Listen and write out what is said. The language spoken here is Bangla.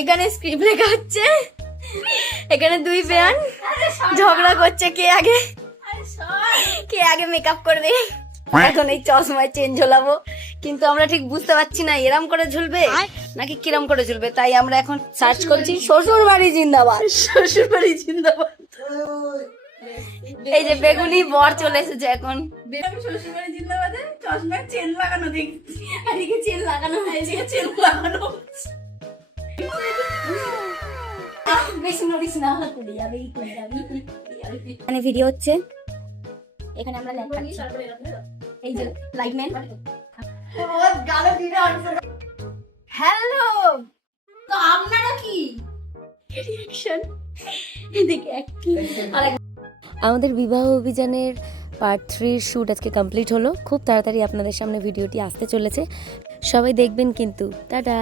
এখানে স্ক্রিপ্ট লেখা হচ্ছে, এখানে দুই বেয়ান ঝগড়া করছে কে আগে মেকআপ করবে। এখন এই চশমায় চেন ঝোলাবো, কিন্তু আমরা ঠিক বুঝতে পারছি না এরম করে ঝুলবে নাকি কিরম করে ঝুলবে, তাই আমরা এখন সার্চ করছি। শ্বশুর বাড়ি জিন্দাবাদ, শ্বশুর বাড়ি জিন্দাবাদ। এই যে বেগুনি বর চলে এসেছে এখন। শ্বশুর বাড়ি জিন্দাবাদে চশমায় চেন লাগানো দেখছি, এদিকে চেন লাগানো হয়েছে, চেন লাগানো এখানে ভিডিও হচ্ছে, এখানে আমরা ল্যাম্প খাচ্ছি। এই যে লাইটম্যান। হ্যালো, তো আপনারা কি আমাদের বিবাহ অভিযানের পার্ট 3 শুট আজকে কমপ্লিট হলো। খুব তাড়াতাড়ি আপনাদের সামনে ভিডিওটি আসতে চলেছে, সবাই দেখবেন কিন্তু। টাটা।